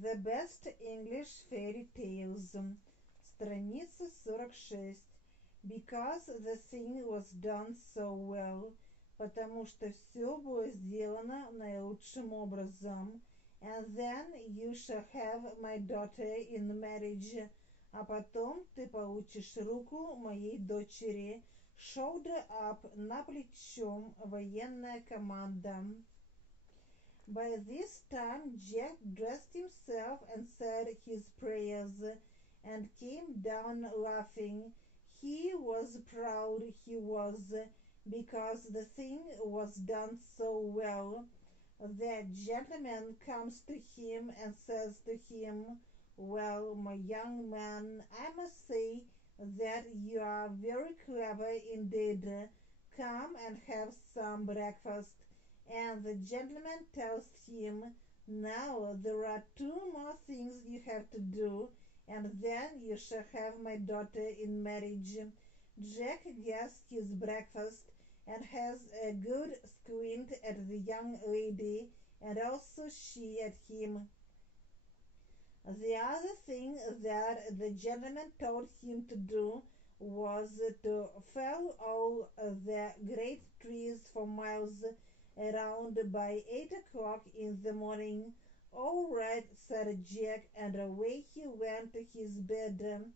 The Best English Fairy Tales. Страница 46. Because the thing was done so well. Потому что все было сделано наилучшим образом. And then you shall have my daughter in marriage. А потом ты получишь руку моей дочери. Shoulder up, на плечом, военная команда. By this time Jack dressed himself and said his prayers, and came down laughing. He was proud, he was, because the thing was done so well. The gentleman comes to him and says to him, "Well, my young man, I must say that you are very clever indeed. Come and have some breakfast." And the gentleman tells him, "Now there are 2 more things you have to do, and then you shall have my daughter in marriage." Jack gets his breakfast and has a good squint at the young lady, and also she at him. The other thing that the gentleman told him to do was to fell all the great trees for miles around by 8 o'clock in the morning. "All right," said Jack, and away he went to his bed.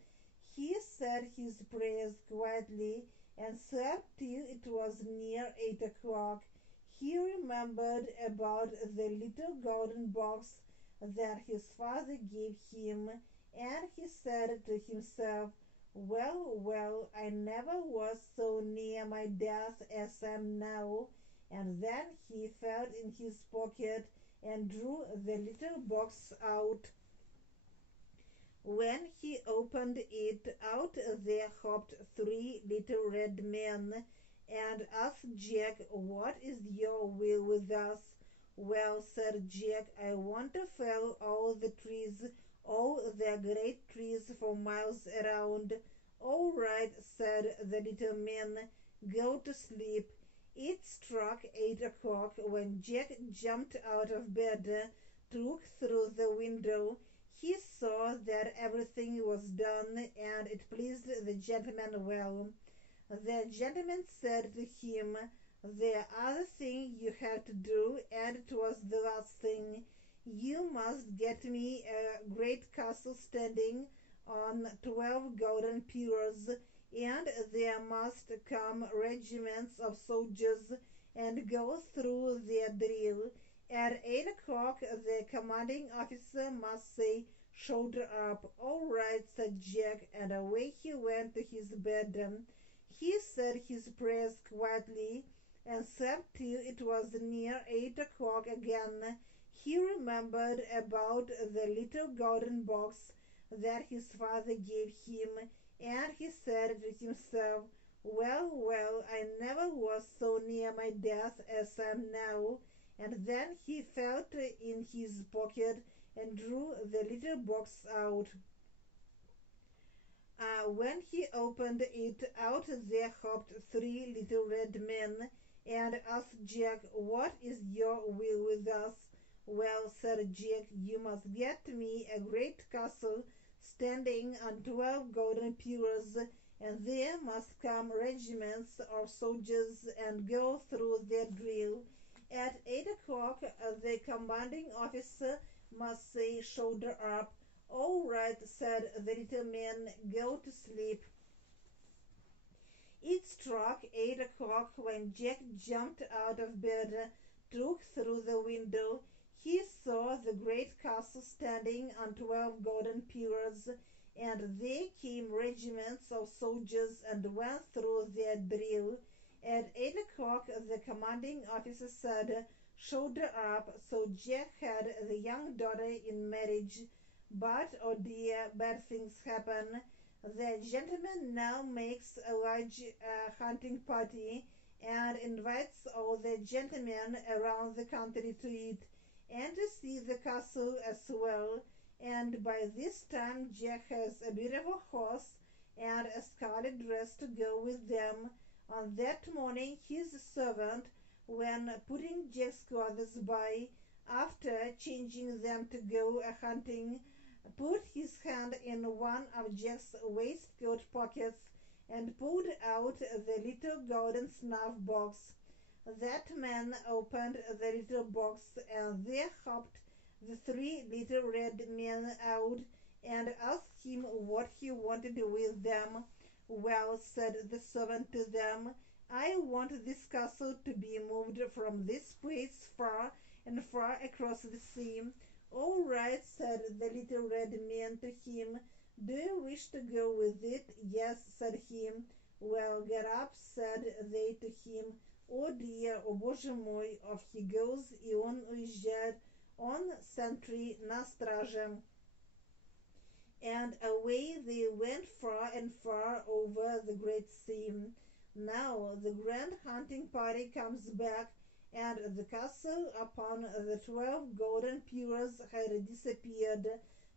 He said his prayers quietly and slept till it was near 8 o'clock. He remembered about the little golden box that his father gave him, and he said to himself, "Well, well, I never was so near my death as I am now." And then he felt in his pocket and drew the little box out. When he opened it, out there hopped 3 little red men, and asked Jack, "What is your will with us?" "Well," said Jack, "I want to fell all the trees, all the great trees for miles around." "All right," said the little men, "go to sleep." It struck 8 o'clock when Jack jumped out of bed, looked through the window. He saw that everything was done, and it pleased the gentleman well. The gentleman said to him, "The other thing you have to do, and it was the last thing. You must get me a great castle standing on 12 golden pillars, and there must come regiments of soldiers and go through their drill. At 8 o'clock the commanding officer must say, 'Shoulder up.'" "All right," said Jack, and away he went to his bed. He said his prayers quietly and slept till it was near 8 o'clock again. He remembered about the little golden box that his father gave him, and he said to himself, "Well, well, I never was so near my death as I am now." And then he felt in his pocket and drew the little box out. When he opened it, out there hopped 3 little red men, and asked Jack, "What is your will with us?" "Well," said Jack, "you must get me a great castle standing on 12 golden pillars, and there must come regiments of soldiers and go through their drill. At 8 o'clock the commanding officer must say, 'Shoulder up.'" "All right," said the little men, "go to sleep." It struck 8 o'clock when Jack jumped out of bed, looked through the window. He saw the great castle standing on 12 golden pillars, and there came regiments of soldiers and went through their drill. At 8 o'clock the commanding officer said, "Shoulder up," so Jack had the young daughter in marriage. But, oh dear, bad things happen. The gentleman now makes a large hunting party and invites all the gentlemen around the country to eat, and to see the castle as well. And by this time Jack has a beautiful horse and a scarlet dress to go with them. On that morning his servant, when putting Jack's clothes by, After changing them to go hunting, put his hand in one of Jack's waistcoat pockets and pulled out the little golden snuff box. That man opened the little box, and there hopped the three little red men out and asked him what he wanted with them. Well, said the servant to them, I want this castle to be moved from this place far and far across the sea. All right, said the little red men to him. Do you wish to go with it? Yes, said he. Well, get up, said they to him. О dear, о боже мой, off he goes, и он уезжает on sentry на страже. And away they went far and far over the great sea. Now the grand hunting party comes back, and the castle upon the 12 golden pillars had disappeared,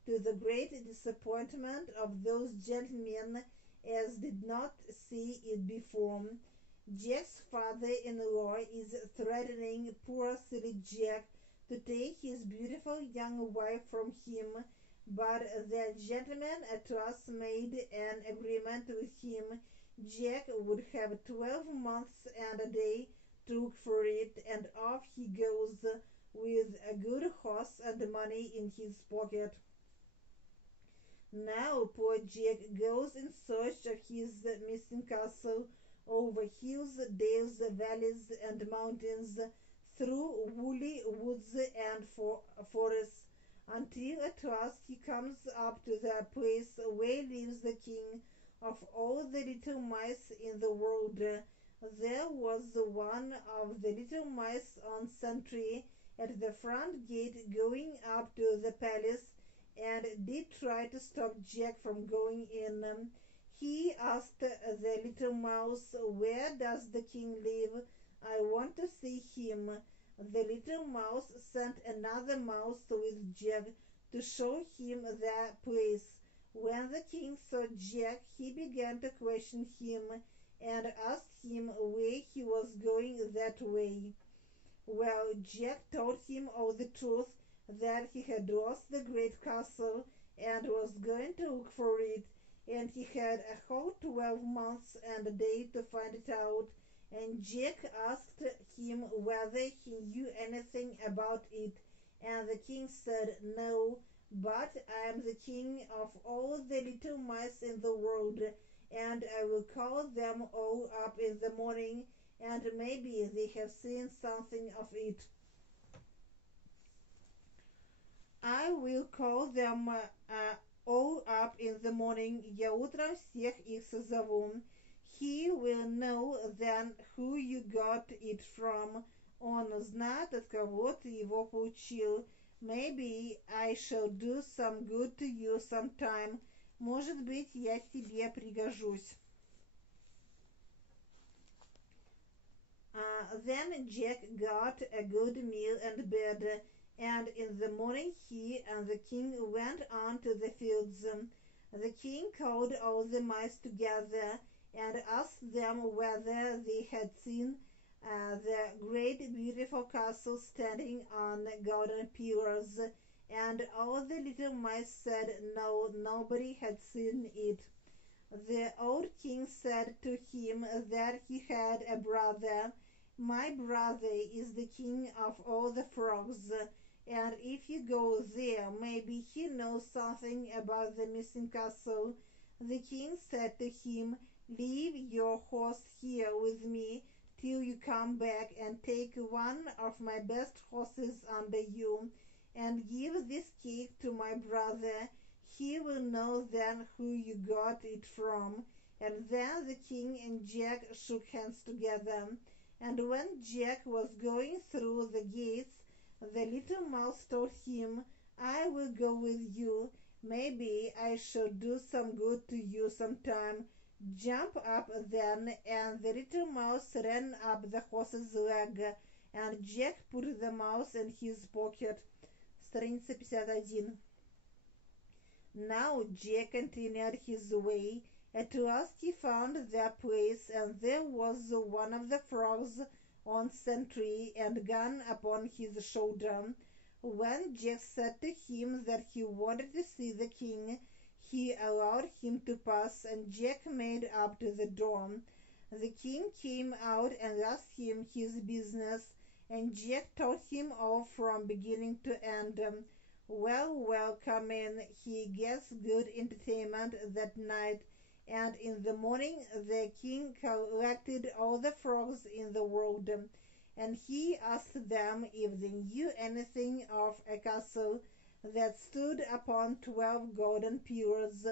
to the great disappointment of those gentlemen, as did not see it before. Jack's father-in-law is threatening poor silly Jack to take his beautiful young wife from him, but the gentleman at last made an agreement with him. Jack would have 12 months and a day to look for it, and off he goes with a good horse and money in his pocket. Now poor Jack goes in search of his missing castle, over hills, dales, valleys, and mountains, through woolly woods and forests, until at last he comes up to the place where lives the king of all the little mice in the world. There was one of the little mice on sentry at the front gate going up to the palace, and did try to stop Jack from going in. He asked the little mouse, where does the king live? I want to see him. The little mouse sent another mouse with Jack to show him the place. When the king saw Jack, he began to question him and asked him where he was going that way. Well, Jack told him all the truth, that he had lost the great castle and was going to look for it, and he had a whole 12 months and a day to find it out. And Jack asked him whether he knew anything about it, and the king said, no, but I am the king of all the little mice in the world, and I will call them all up in the morning, and maybe they have seen something of it. I will call them all up in the morning. Я утром всех их созову. He will know then who you got it from. Он знает, от кого ты его получил. Maybe I shall do some good to you sometime. Может быть, я тебе пригожусь. Then Jack got a good meal and bed, and in the morning he and the king went on to the fields. The king called all the mice together and asked them whether they had seen the great beautiful castle standing on golden pillars, and all the little mice said no, nobody had seen it. The old king said to him that he had a brother. My brother is the king of all the frogs, and if you go there, maybe he knows something about the missing castle. The king said to him, leave your horse here with me till you come back, and take one of my best horses under you, and give this cake to my brother. He will know then who you got it from. And then the king and Jack shook hands together. And when Jack was going through the gates, the little mouse told him, I will go with you. Maybe I shall do some good to you sometime. Jump up then, and the little mouse ran up the horse's leg, and Jack put the mouse in his pocket. Страница 51. Now Jack continued his way. At last he found their place, and there was one of the frogs on sentry and gun upon his shoulder. When Jack said to him that he wanted to see the king, he allowed him to pass, and Jack made up to the door. The king came out and asked him his business, and Jack told him all from beginning to end. Well, come in. He gets good entertainment that night. And in the morning the king collected all the frogs in the world, and he asked them if they knew anything of a castle that stood upon 12 golden pillars.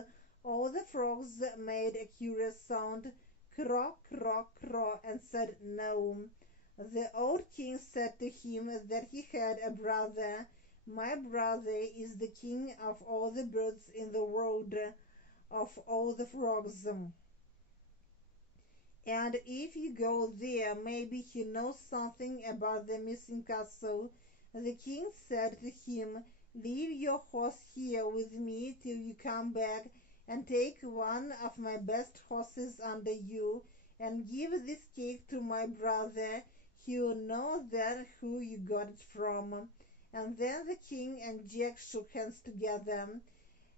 All the frogs made a curious sound, croak, croak, croak, and said no. The old king said to him that he had a brother. My brother is the king of all the birds in the world, of all the frogs. And if you go there, maybe he knows something about the missing castle. The king said to him, leave your horse here with me till you come back, and take one of my best horses under you, and give this cake to my brother. He'll know then who you got it from. And then the king and Jack shook hands together.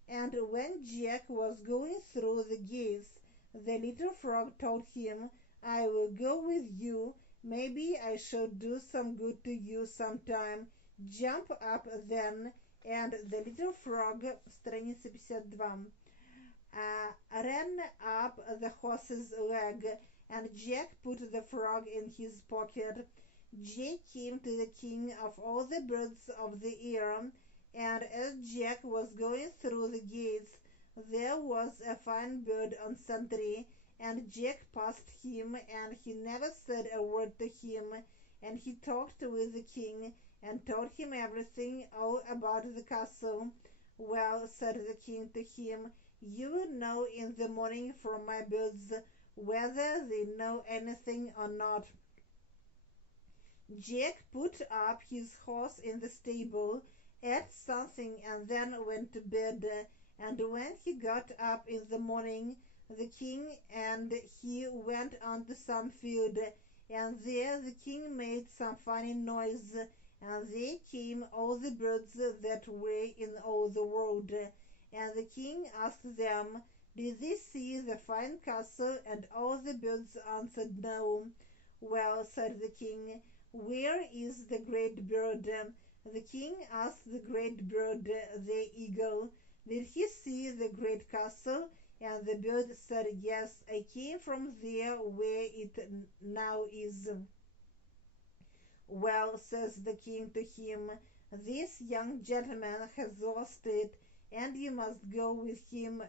And when Jack was going through the gates, the little frog told him, I will go with you. Maybe I shall do some good to you sometime. Jump up then. And the little frog, страница 52, ran up the horse's leg, and Jack put the frog in his pocket. Jack came to the king of all the birds of the air, and as Jack was going through the gates, there was a fine bird on sentry, and Jack passed him, and he never said a word to him, and he talked with the king, and told him everything, all about the castle. Well, said the king to him, you will know in the morning from my birds whether they know anything or not. Jack put up his horse in the stable, ate something, and then went to bed. And when he got up in the morning, the king and he went on to some field, and there the king made some funny noise, and they came all the birds that were in all the world. And the king asked them, did they see the fine castle? And all the birds answered no. Well, said the king, where is the great bird? The king asked the great bird, the eagle, did he see the great castle? And the bird said, yes, I came from there where it now is. Well, says the king to him, this young gentleman has lost it, and you must go with him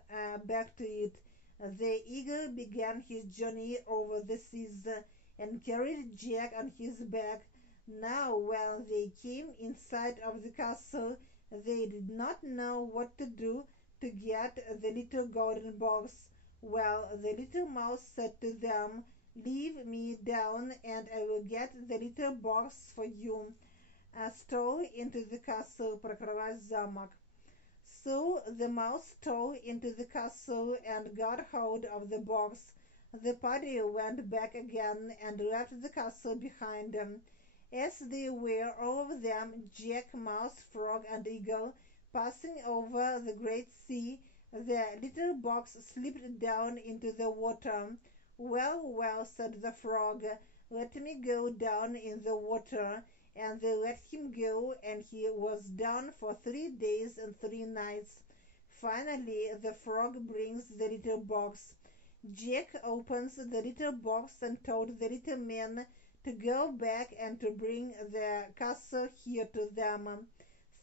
back to it. The eagle began his journey over the seas, and carried Jack on his back. Now, when they came in sight of the castle, they did not know what to do to get the little golden box. Well, the little mouse said to them, leave me down, and I will get the little box for you. Stole into the castle, прокралась замок. So the mouse stole into the castle and got hold of the box. The party went back again and left the castle behind them. As they were, all of them, Jack, Mouse, Frog, and Eagle, passing over the great sea, the little box slipped down into the water. Well, said the frog, let me go down in the water. And they let him go, and he was down for 3 days and 3 nights. Finally, the frog brings the little box. Jack opens the little box and told the little men to go back and to bring the castle here to them.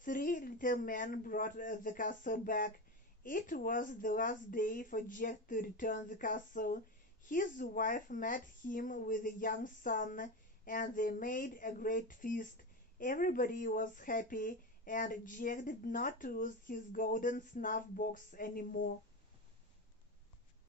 3 little men brought the castle back. It was the last day for Jack to return the castle. His wife met him with a young son, and they made a great feast. Everybody was happy, and Jack did not lose his golden snuff box anymore.